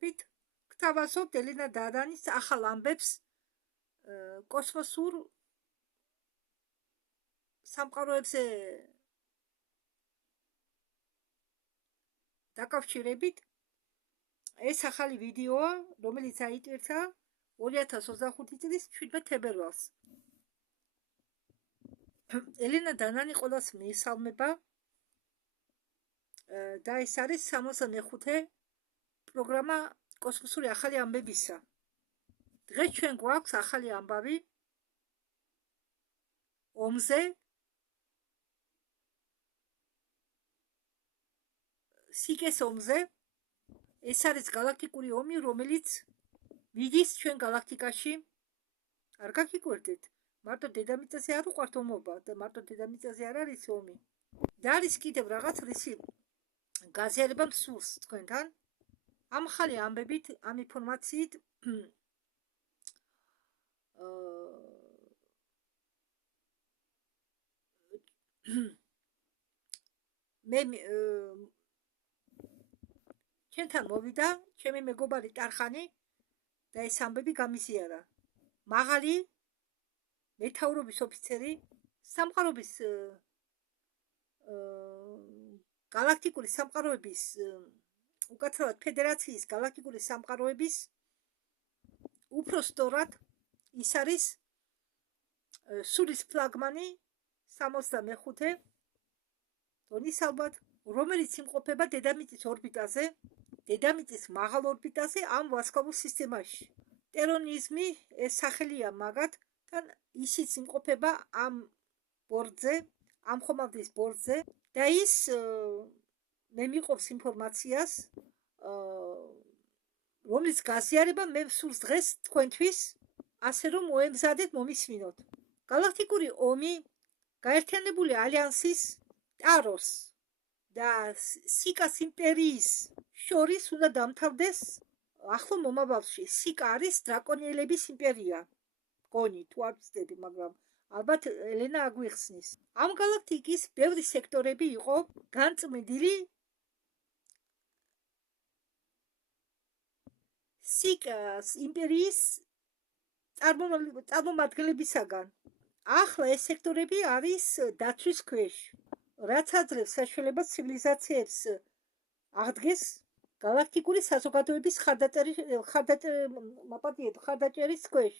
მით გთავაზობთ ელენა დანანის ახალ ამბებს კოსმოსურ სამყაროებზე დაკავშირებით. ეს ახალი ვიდეოა, რომელიც აიტვირთა 2025 წლის 17 თებერვალს. ელენა დანანი ყველას მიესალმება და ეს არის 65-ე პროგრამა კოსმოსური ახალი ამბებისა. დღეს ჩვენ გვაქვს ახალი ამბავი ომზე, სიკეს ომზე. ეს არის galaktikuri ომი, რომელიც მიდის ჩვენ galaktikაში. არ გაგიკვირდეთ, მარტო დედამიწაზე არ უყვართ ომობა და მარტო დედამიწაზე არ არის ომი. და არის კიდევ რაღაც რისი გაზიარება მსურს თქვენთან. ამ ხალი ამბებით, ამ ინფორმაციით მე ჩვენთან მოვიდა ჩემი მეგობარი ტარხანი და ეს ამბები გამიზიარა. მაღალი მეთაურობის ოფიცერი სამყაროების galaktikuri სამყაროების უკაცრავად ფედერაციის galaktikuri სამყაროების უпроსტორად ის არის სულის ფლაგმანი 65 დონის ალბათ, რომელიც იმყოფება დედამიწის ორბიტაზე, დედამიწის მაღალ ორბიტაზე ამ ვარსკვლავურ სისტემაში. ტერონიზმი ეს სახელია მაგათ, თან ისიც იმყოფება ამ ბორცზე, ამ ხომალდის ბორცზე და ის მე მიყვობს ინფორმაციას, რომლის გაზიარება მე ვსურს დღეს თქვენთვის, ასე რომ მოემზადეთ მომისმინოთ. galaktikuri ომი გაერთიანებული ალიანსის ტაროს და სიკას იმპერიის შორის უნდა დამთავრდეს ახლო მომავალში. სიკა არის დრაკონიელების იმპერია. გონი თუ არ ვცდები, მაგრამ ალბათ ელენა აგვიხსნის. ამ galaktikis ბევრი სექტორები იყო განწმენდილი სიკას იმპერიის წარმომადგენლებისაგან. ახლა ეს სექტორები არის დაცვის ქვეშ, რაც აძლევს საშუალებას ცივილიზაციებს აღდგეს galaktikuri საზოგადოების ხარდაჭერის ქვეშ.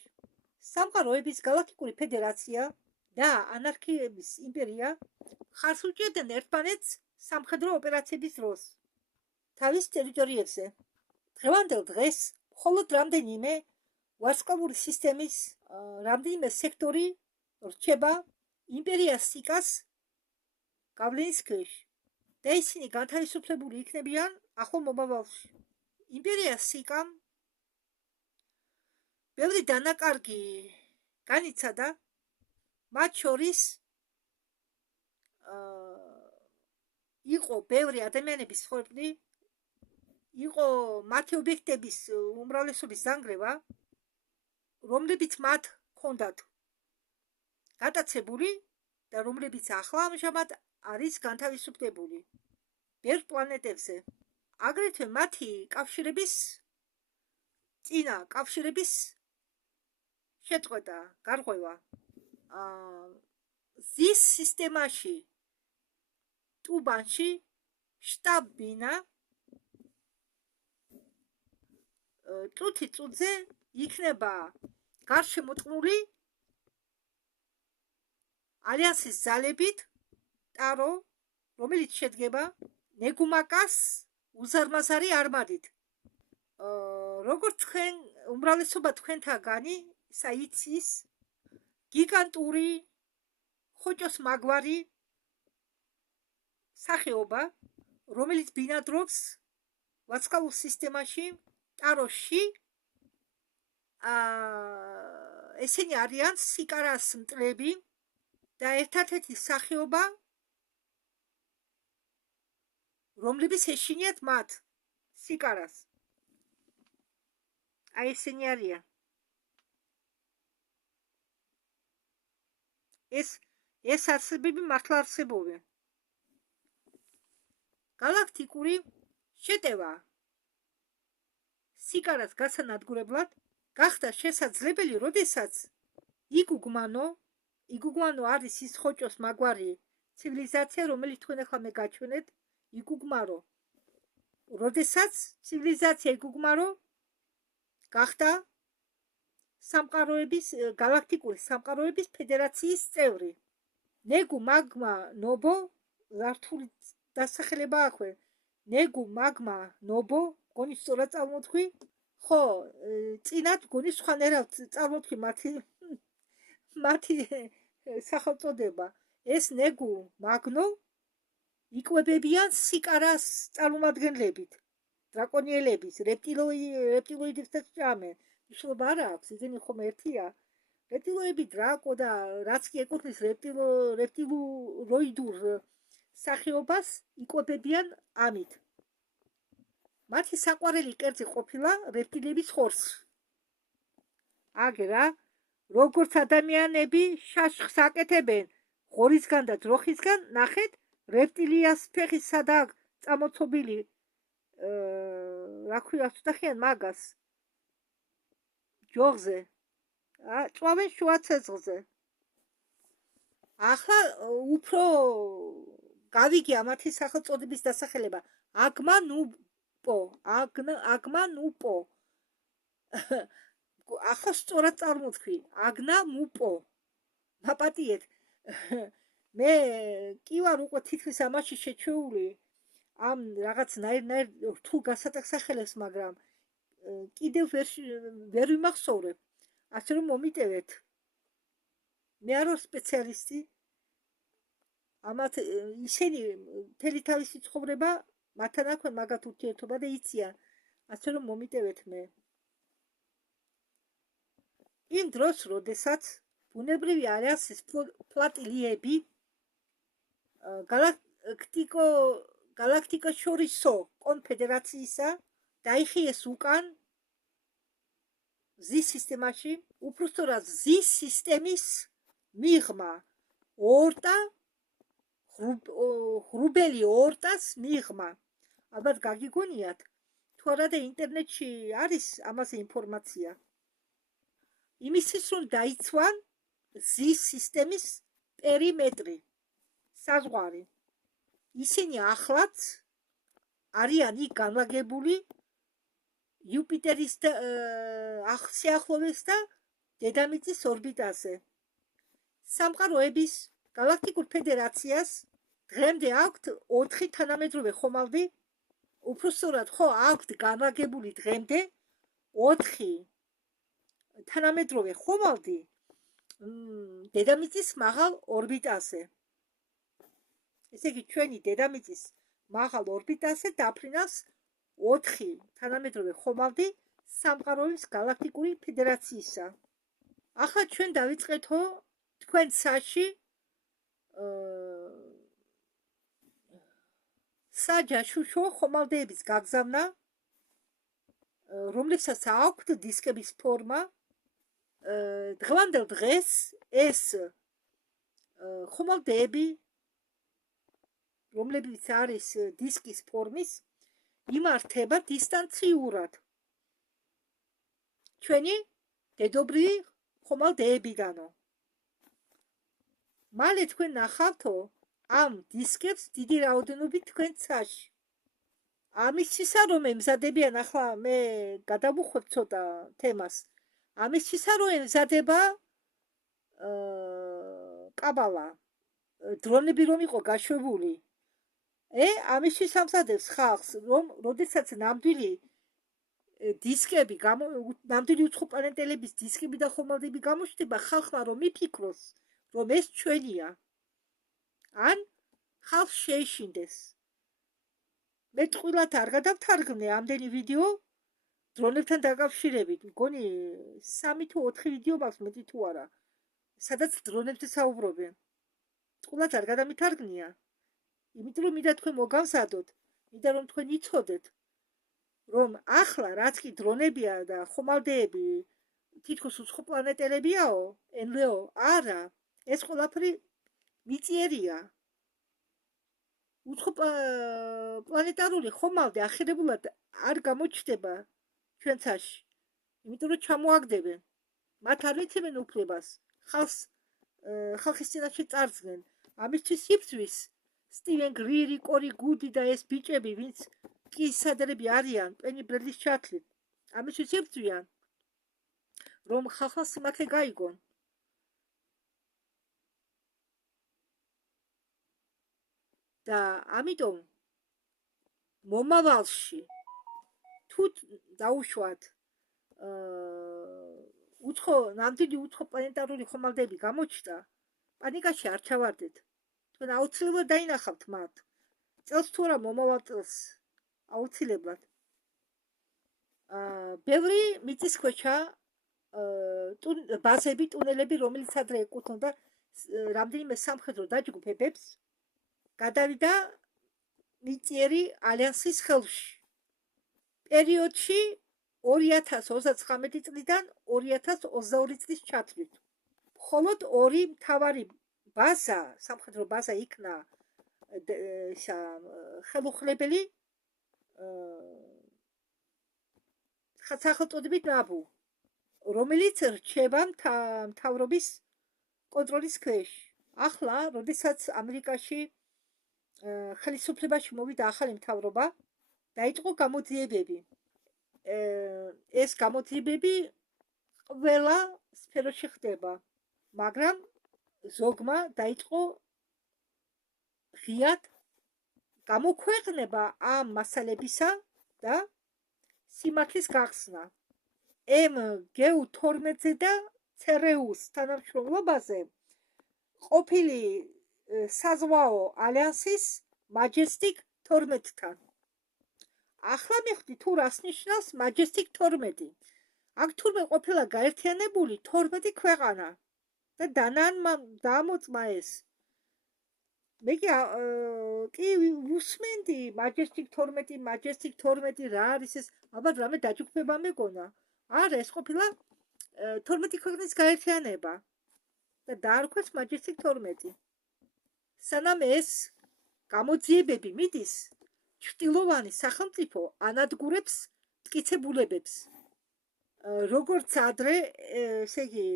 სამყაროების galaktikuri ფედერაცია და ანარქიების იმპერია ხარს უჭერდნენ ერთმანეთს სამხედრო ოპერაციების დროს თავის ტერიტორიებზე. დღევანდელ დღეს მხოლოდ რამდენიმე ვარსკვლავური სისტემის რამდენიმე სექტორი რჩება იმპერია სიკას გავლენის ქვეშ და ისინი განთავისუფლებული იქნებიან ახლო მომავალში. იმპერია სიკამ ბევრი დანაკარგი განიცადა, მათ შორის იყო ბევრი ადამიანების ცხოვრება, იყო მათი ობიექტების უმრავლესობის დანგრევა, რომლებიც მათ ჰქონდათ გატაცებული და რომლებიც ახლა ამჟამად არის განთავისუფლებული ბევრ პლანეტებზე. აგრეთვე მათი კავშირების წინა კავშირების შეწყვეტა, გარღვევა ზის სისტემაში ტუბანში შტაბ-ბინა წუთი წუთზე იქნება გარშემოწყნული ალიანსის ძალებით ტარო, რომელიც შედგება ნეგუმაკას უზარმაზარი არმადით. როგორც თქვენ უმრავლესობა თქვენთაგანი საიცის გიგანტური ხოჭოს მაგვარი სახეობა, რომელიც ბინადრობს ვარსკვლავურ სისტემაში ტაროში, ესენი არიან სიკარას მტრები და ერთადერთი სახეობა, რომლებიც ეშინიათ მათ სიკარას. აი ესენი არიან. ეს არსებები მართლა არსებობენ. galaktikuri შეტევა სიკარას გასანადგურებლად გახდა შესაძლებელი, როდესაც იგუგმანო არის ის ხოჭოს მაგვარი ცივილიზაცია, რომელიც თქვენ ახლა მე გაჩვენეთ, იგუგმარო. როდესაც ცივილიზაცია იგუგმარო გახდა galактიკური სამყაროების ფედერაციის წევრი. ნეგუ მაგმა ნობო რართული დასახელება აქვე. ნეგუ მაგმა ნობო, გონი სწორად წარმოვთქვი? ხო, წინათ გონი სხვანაირად წარმოვთქვი მათი სახელწოდება. ეს ნეგუ მაგნო იკვებებიან სიკარას წარმომადგენლებით, დრაკონიელების, რეპტილოიდებს და ჭამენ. მნიშვნელობა არა აქვს, ისინი ხომ ერთია. რეპტილოები, დრაკო და რაც კი ეკუთვნის რეპტილოიდურ სახეობას იკვებებიან ამით. მათი საყვარელი კერძი ყოფილა რეპტილების ხორცი. აგერა, როგორც ადამიანები შაშხს აკეთებენ ღორისგან და ძროხისგან, ნახეთ, რეპტილიას ფეხის სადაა წამოცობილი, რა ქვია, ვთახიან მაგას ჯოღზე, წვავენ შუა ცეცხლზე. ახლა უფრო გავიგე ამათი სახელწოდების დასახელება. აგმანუპო. ახლა სწორად წარმოვთქვი. აგნამუპო. მაპატიეთ. მე კი ვარ უკვე თითქმის ამაში შეჩეული, ამ რაღაც ნაირ რთულ გასატეხ სახელებს, მაგრამ კიდევ ვერ ვიმახსოვრებ. ასე რომ მომიტევეთ. მე არ ვარ სპეციალისტი. ამათ ისინი მთელი თავისი ცხოვრება მათთან აქვენ მაგათ ურთიერთობა და იციან. ასე რომ მომიტევეთ მე. იმ დროს, როდესაც ბუნებრივი ალიანსის ფლოტილიები galacticошორისო კონფედერაციისა დაიხიეს უკან ზის სისტემაში, უпростоრად ზის სისტემის მიღმა ორტა ღრუბელი ორტას მიღმა. ალბათ გაგიგონიათ, თუ არა და ინტერნეტში არის ამაზე ინფორმაცია. იმისთვის რომ დაიცვან ზის სისტემის პერიმეტრი, საზღვარი. ისინი ახლაც არიან იქ განლაგებული იუპიტერის სიახლოვეს და დედამიწის ორბიტაზე. სამყაროების galaktikul ფედერაციას დღემდე აქვთ 4 თანამედროვე ხომალდი, უпростоრად ხო აქვთ განლაგებული დღემდე 4 თანამედროვე ხომალდი დედამიწის მაღალ ორბიტაზე. ესე იგი, ჩვენი დედამიწის მაღალ ორბიტაზე დაფრინავს 4 თანამედროვე ხომალდი სამყაროების galактიკური ფედერაციისა. ახლა ჩვენ დავიწყეთო თქვენ საში საჯაშუშო ხომალდების გაგზავნა, რომლებსაც აქვთ დისკების ფორმა. დღევანდელ დღეს ეს ხომალდები, რომლებიც არის დისკის ფორმის, იმართება დისტანციურად ჩვენი დედობრივი ხომალდებიდანო. მალე თქვენ ნახავთო ამ დისკებს დიდი რაოდენობით თქვენ ცაში. ამისთვისა რომ ემზადებიან, ახლა მე გადავუხვევ ცოტა თემას. ამისთვისა რომ ემზადება კაბალა, დრონები რომ იყო გაშვებული, ამისთვის ამზადებს ხალხს, რომ როდესაც ნამდვილი დისკები, ნამდვილი უცხოპლანეტელების დისკები და ხომალდები გამოჩნდება, ხალხმა რომ მიფიქროს, რომ ეს ჩვენია. ან ხალხს შეეშინდეს. მე ტყუილად არ გადავთარგმნე ამდენი ვიდეო დრონებთან დაკავშირებით. მგონი 3 თუ 4 ვიდეო მაქვს, მეტი თუ არა, სადაც დრონებზე საუბრობენ. ტყუილად არ გადამითარგმნია. იმიტომ რომ მინდა თქვენ მოგავსადოთ, მინდა რომ თქვენ იცოდეთ, რომ ახლა რაც კი დრონებია და ხომალდეები თითქოს უცხოპლანეტელებიაო, NLO, არა, ეს ყველაფერი მიწიერია. უცხოპლანეტარული ხომალდე ახირებულად არ გამოჩნდება ჩვენ ცაში. იმიტომ რომ ჩამოაგდებენ. მათ არ ეცემენ უფლებას. ხალხის წინაშე წარდგნენ. ამისთვის იბრძვის სტივენ გრირი, კორი გუდი და ეს ბიჭები, ვინც კი სადერები არიან, პენი ბრედლის ჩათვლით. ამისთვის იბრძვიან, რომ ხალხმა სიმართლე გაიგონ. და ამიტომ მომავალში თუ დაუშვათ ნამდვილი უცხო პლანეტარული ხომალდები გამოჩნდა, პანიკაში არ ჩავარდეთ. თქვენ აუცილებლად დაინახავთ მათ. წელს თუ არა მომავალ წელს აუცილებლად. ბევრი მიწისქვეშა ბაზები, ტუნელები, რომელიც ადრე ეკუთვნოდა რამდენიმე სამხედრო დაჯგუფებებს, გადავიდა მიწიერი ალიანსის ხელში. პერიოდში 2039 წლიდან 2022 წლის ჩათვლით. მხოლოდ ორი მთავარი ბაზა, სამხედრო ბაზა იქნა ხელუხლებელი სახელწოდებით ნაბუ, რომელიც რჩება მთავრობის კონტროლის ქვეშ. ახლა, როდესაც ამერიკაში ხელისუფლებაში მოვიდა ახალი მთავრობა, დაიწყო გამოძიებები. ეს გამოძიებები ყველა სფეროში ხდება, მაგრამ ზოგმა დაიწყო ღიად გამოქვეყნება ამ მასალებისა და სიმართლის გახსნა. MGU-12-ზე და CRU-ს თანამშრომლობაზე ყოფილი საზღვაო ალიანსის Majestic 12-თან. ახლა მივხვდი თუ რას ნიშნავს Majestic 12. აქ თურმე ყოფილა გაერთიანებული 12 ქვეყანა და დაამოწმა ეს. მე კი უსმენდი Majestic 12 რა არის ეს? ალბათ რამე დაჯგუფება მეგონა. არა, ეს ყოფილა 12 ქვეყნის გაერთიანება და დაარქვეს Majestic 12. სანამ ეს გამოძიებები მიდის, ჩრდილოვანი სახელმწიფო ანადგურებს მტკიცებულებებს. როგორც ადრე, ესე იგი,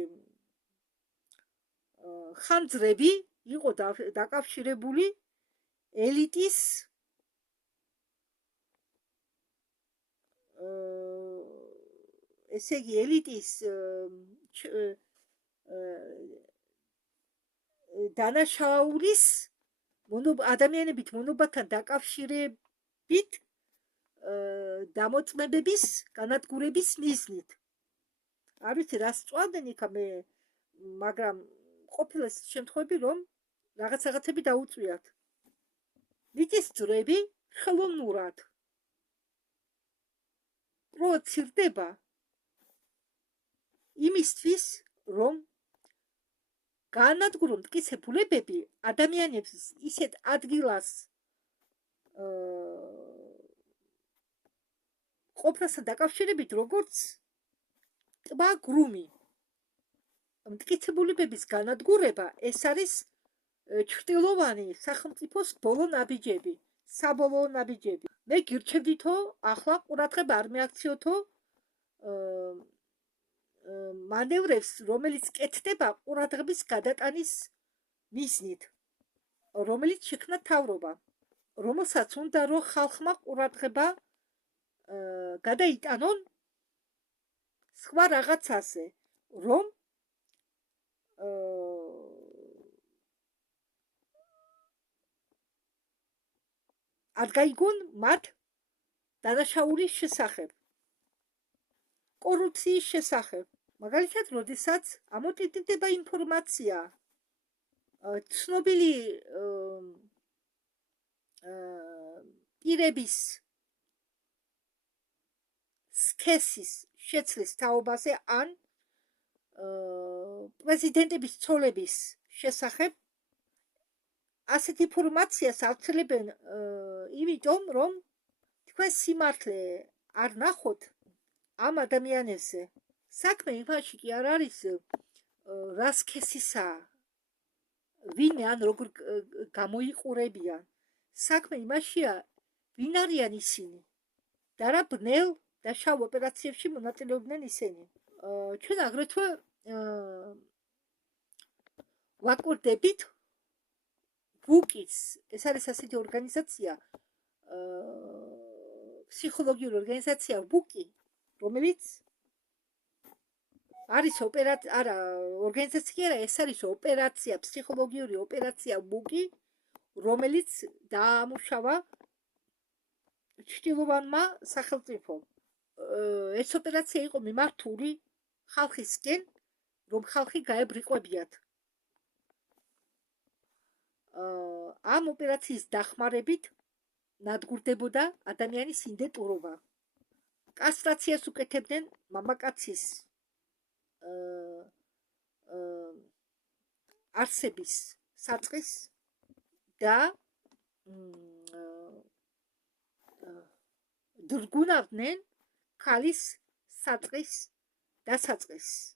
ხანძრები იყო დაკავშირებული ელიტის ესე იგი, ელიტის დანაშაულის ადამიანებით მონობათან დაკავშირებით დამოწმებების განადგურების მიზნით. არ ვიცი რას წვავდნენ იქა მე, მაგრამ ყოფილა შემთხვევები, რომ რაღაცები დაუწვიათ. მიწის ძვრები ხელოვნურად პროვოცირდება იმისთვის, რომ განადგურონ მტკიცებულებები ადამიანებს ისეთ ადგილას ყოფნასთან დაკავშირებით, როგორც ტბა გრუმი. მტკიცებულებების განადგურება ეს არის ჩრდილოვანი სახელმწიფოს ბოლო ნაბიჯები, საბოლოო ნაბიჯები. მე გირჩევდითო, ახლა ყურადღება არ მეაქციოთო მანევრებს, რომელიც კეთდება ყურადღების გადატანის მიზნით, რომელიც შექმნა მთავრობა, რომელსაც უნდა რომ ხალხმა ყურადღება გადაიტანონ სხვა რაღაცაზე, რომ არ გაიგონ მათ დანაშაულის შესახებ, კორუფციის შესახებ. მაგალითად, როდესაც ამოტიტდება ინფორმაცია ცნობილი პირების სქესის შეცვლის თაობაზე ან პრეზიდენტების ცოლების შესახებ, ასეთ ინფორმაციას ავრცელებენ იმიტომ, რომ თქვენ სიმართლე არ ნახოთ ამ ადამიანებზე. საქმე იმაში კი არ არის რა სქესისაა, ვინმე ან როგორ გამოიყურებიან. საქმე იმაშია, ვინ არიან ისინი და რა ბნელ და შავ ოპერაციებში მონაწილეობდნენ ისინი. ჩვენ აგრეთვე ვაკვირდებით ბუკის, ეს არის ასეთი ორგანიზაცია, ფსიქოლოგიური ორგანიზაცია ბუკი, რომელიც არის ორგანიზაცია, ეს არის ოპერაცია, ფსიქოლოგიური ოპერაცია ბუკი, რომელიც დაამუშავა ჩრდილოვანმა სახელმწიფომ. ეს ოპერაცია იყო მიმართული ხალხისკენ, რომ ხალხი გაებრიყვებიათ. ამ ოპერაციის დახმარებით ნადგურდებოდა ადამიანის იდენტურობა. კასტრაციას უკეთებდნენ მამაკაცის არსების საწყის და დრგუნავდნენ ქალის საწყის დასაწყისს.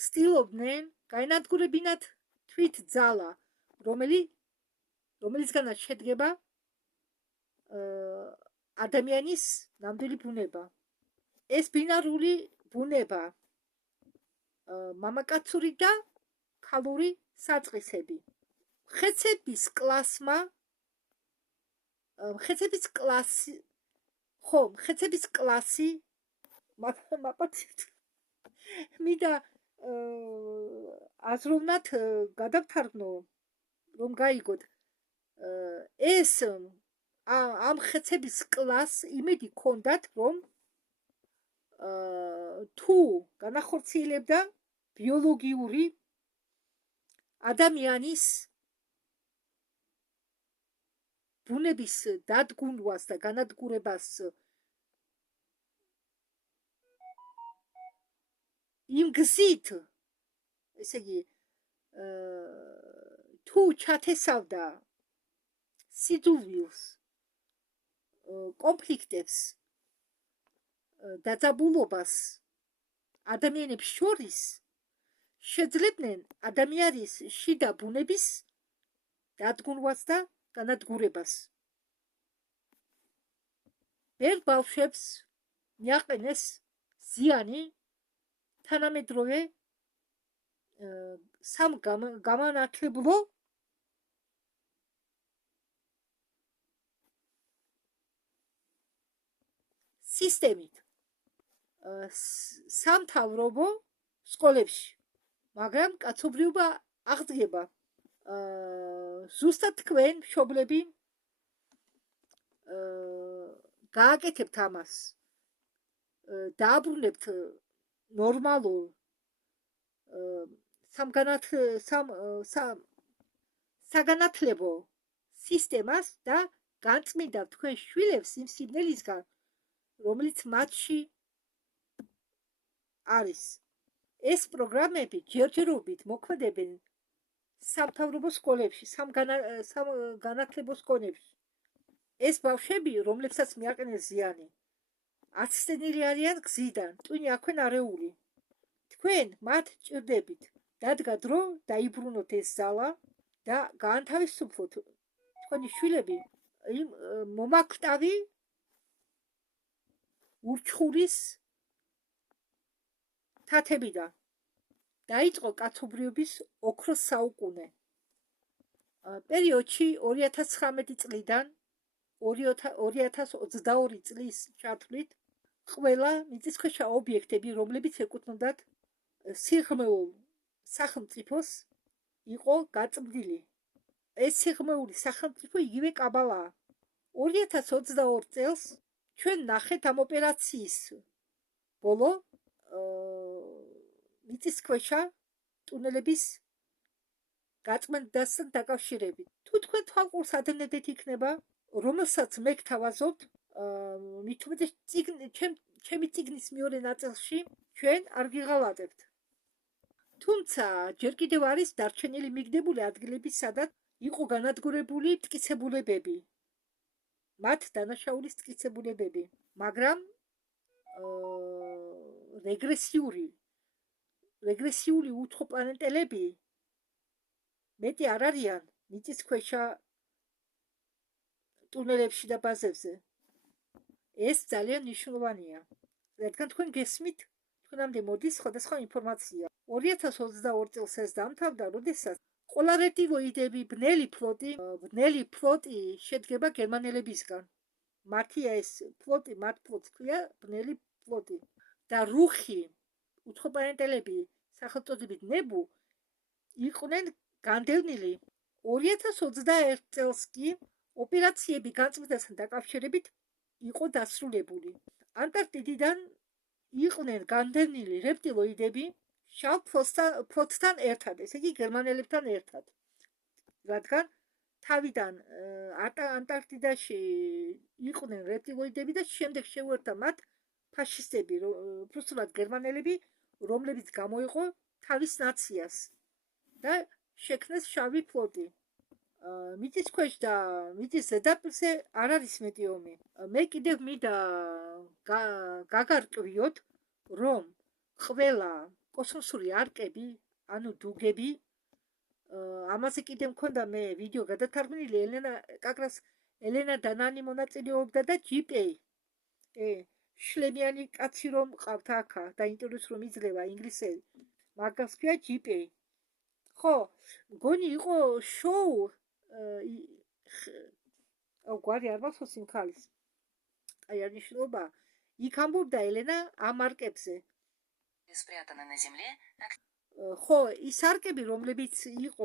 ცდილობდნენ გაენადგურებინათ თვით ძალა, რომელისგანაც შედგება ადამიანის ნამდვილი ბუნება. ეს ბინარული ბუნება, მამაკაცური და ქალური საწყისები. მხეცების კლასი მაპატით მინდა აზროვნად გადავთარგმნო, რომ გაიგოთ. ეს ამ ხეცების კლასს იმედი ჰქონდათ, რომ თუ განახორციელებდა ბიოლოგიური ადამიანის ბუნების დადგუნვას და განადგურებას იმ გზით, ესე იგი, თუ ჩათესავდა სიძულვილს, კონფლიქტებს, დაძაბულობას ადამიანებს შორის, შეძლებდნენ ადამიანის შიდა ბუნების დადგუნვას და განადგურებას. ბევრ ბავშვებს მიაყენეს ზიანი თანამედროვე გამანათლებლო სისტემით სამთავრობო სკოლებში, მაგრამ კაცობრიობა აღდგება. ზუსტად თქვენ მშობლები გააკეთებთ ამას, დააბრუნებთ ნორმალურ საგანათლებო სისტემას და განწმინდავთ თქვენ შვილებს იმ სიბნელისგან, რომელიც მათში არის. ეს პროგრამები ჯერჯერობით მოქმედებენ სამთავრობო სკოლებში, სამგანათლებო სკოლებში. ეს ბავშვები, რომლებსაც მიაყენეს ზიანი, აცდენილი არიან გზიდან, ტვინი აქვენ არეული. თქვენ მათ ჭირდებით, დადგა დრო დაიბრუნოთ ეს ზალა და გაანთავისუფლოთ თქვენი შვილები იმ მომაკვდავი ურჩხულის თათებიდან. დაიწყო კაცობრიობის ოქროს საუკუნე. პერიოდში 2019 წლიდან 2022 წლის ჩათვლით ყველა მიწისქვეშა ობიექტები, რომლებიც ეკუთვნოდათ სიღრმეულ სახელმწიფოს, იყო გაწმდილი. ეს სიღრმეული სახელმწიფო იგივე კაბალაა. 2022 წელს ჩვენ ნახეთ ამ ოპერაციის ბოლო მიწისქვეშა ტუნელების გაწმენდასთან დაკავშირებით. თუ თქვენ თვალყურს ადევნებდეთ იქნება, რომელსაც მე გთავაზობთ, მით უმეტეს ჩემი წიგნის მეორე ნაწილში ჩვენ არ გიღალატებთ. თუმცა ჯერ კიდევ არის დარჩენილი მიგდებული ადგილები, სადაც იყო განადგურებული მტკიცებულებები, მათ დანაშაულის მტკიცებულებები, მაგრამ რეგრესიული უცხოპლანეტელები მეტი არ არიან მიწისქვეშა ტუნელებში და ბაზებზე. ეს ძალიან მნიშვნელოვანია, რადგან თქვენ გესმით, თქვენამდე მოდის სხვადასხვა ინფორმაცია. 2022 წელს ეს დამთავრდა, როდესაც ყველა რეტილოიდები, ბნელი ფლოტი შედგება გერმანელებისგან. მათი ეს ფლოტი, მათ ფლოტს ქვია ბნელი ფლოტი. და რუხი უცხოპლანეტელები სახელწოდებით ნებუ იყვნენ განდევნილი 2021 წელს კი ოპერაციები განწმენდასთან დაკავშირებით იყო დასრულებული. ანტარქტიდიდან იყვნენ განდევნილი რეპტილოიდები შავ ფლოტთან ერთად, ესე იგი გერმანელებთან ერთად. რადგან თავიდან ანტარქტიდაში იყვნენ რეპტილოიდები და შემდეგ შეუერთა მათ ფაშისტები, უბრალოდ გერმანელები, რომლებიც გამოიყო თავის ნაციას და შექმნეს შავი ფლოტი. მიწისქვეშ და მიწის ზედაპირზე არ არის მეტი ომი. მე კიდევ მინდა გაგარკვიოთ, რომ ყველა კოსმოსური არკები, ანუ დუგები, ამაზე კიდევ მქონდა მე ვიდეო გადათარგმნილი, ელენა დანანი მონაწილეობდა და GPA. შლემიანი კაცი რომ ყავთ აქა და ინტერვიუს რომ იძლევა ინგლისელი, მაგას ქვია GPA. ხო, მგონი იყო შოუ გვარი არ მახსოვს იმ ქალის. აი არნიშნულობა. იქ ამბობდა ელენა ამ არკებზე. ხო, ის არკები, რომლებიც იყო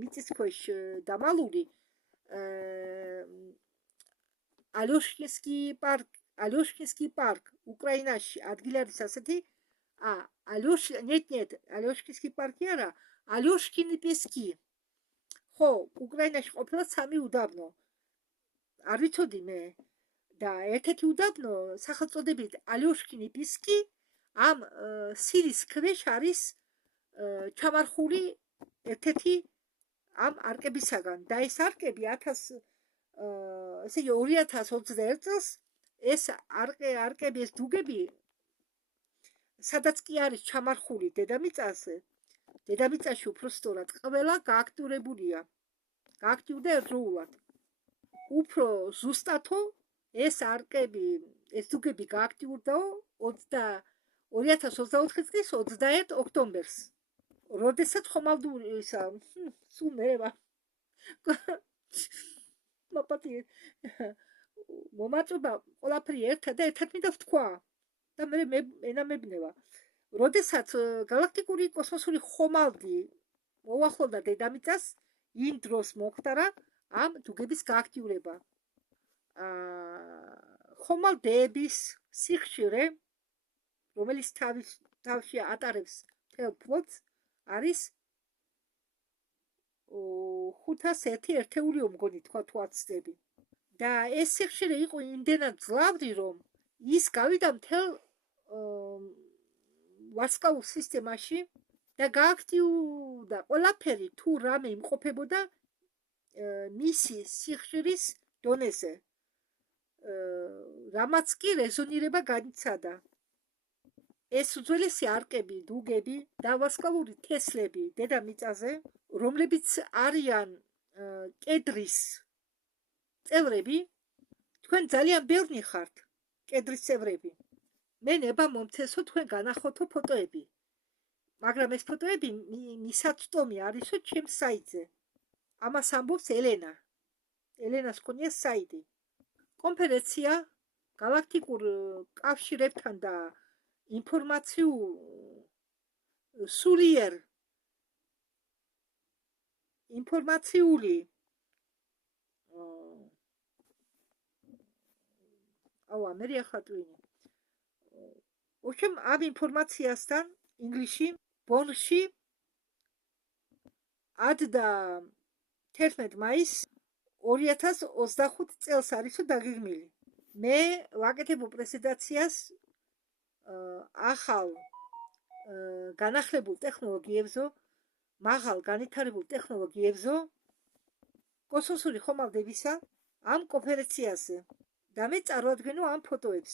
მიწისქვეშ დამალული, ალეუშკინსკი პარკ უკრაინაში ადგილი არის ასეთი, ალეუშკინსკი პარკი არა, ალეუშკინი-პესკი. ხო, უკრაინაში ყოფილა 3 უდაბნო. არ ვიცოდი მე. და ერთ-ერთი უდაბნო სახელწოდებით ალეუშკინი-პესკი ამ სირის ქვეშ არის ჩამარხული ერთ-ერთი ამ არკებისაგან. და ეს არკები 2021 წელს ეს არკები, ეს დუგები, სადაც კი არის ჩამარხული დედამიწაში უფრო სწორად, ყველა გააქტიურებულია. გააქტიურდა ერთდროულად. უფრო ზუსტათო ეს არკები, ეს დუგები გააქტიურდაო 2024 წლის 21 ოქტომბერს. როდესაც ხომალდურისა, სულ მერევა. მომაწვება ყველაფერი ერთად და ერთად მინდა ვთქვა და მე ენა მებნევა. როდესაც გალაქტიკური კოსმოსური ხომალდი მოახლოვდა დედამიწას, იმ დროს მოხდარა ამ დუგების გააქტიურება. ხომალდების სიხშირე, რომელიც თავში ატარებს მთელ ფლოტს, არის 501 ერთეულიო მგონი თქვა თუ აცდები. და ეს სიხშირე იყო იმდენად ძლავრი, რომ ის გავიდა მთელ ვარსკვლავურ სისტემაში და გააქტიურდა ყველაფერი თუ რამე იმყოფებოდა მისი სიხშირის დონეზე. რამაც კი რეზონირება განიცადა. ეს უძველესი არკები, დუგები და ვარსკვლავური თესლები დედამიწაზე, რომლებიც არიან კედრის წევრები, თქვენ ძალიან ბევრნი ხართ კედრის წევრები. მე ნება მომცესო თქვენ განახოთო ფოტოები. მაგრამ ეს ფოტოები მისაწვდომი არისო ჩემს საიტზე. ამას ამბობს ელენა. ელენას ქონია საიტი. კონფერენცია გალაქტიკურ კავშირებთან და ინფორმაციული ამერი ახლა ტვინი. ამ ინფორმაციასთან ინგლისში, ბონში 11 მაისს 2025 წელს არისო დაგეგმილი. მე ვაკეთებ პრეზენტაციას ახალ განახლებულ ტექნოლოგიებზე, მაღალ განვითარებულ ტექნოლოგიებზე, კოსმოსური ხომალდებისა ამ კონფერენციაზე და მე წარვადგენო ამ ფოტოებს.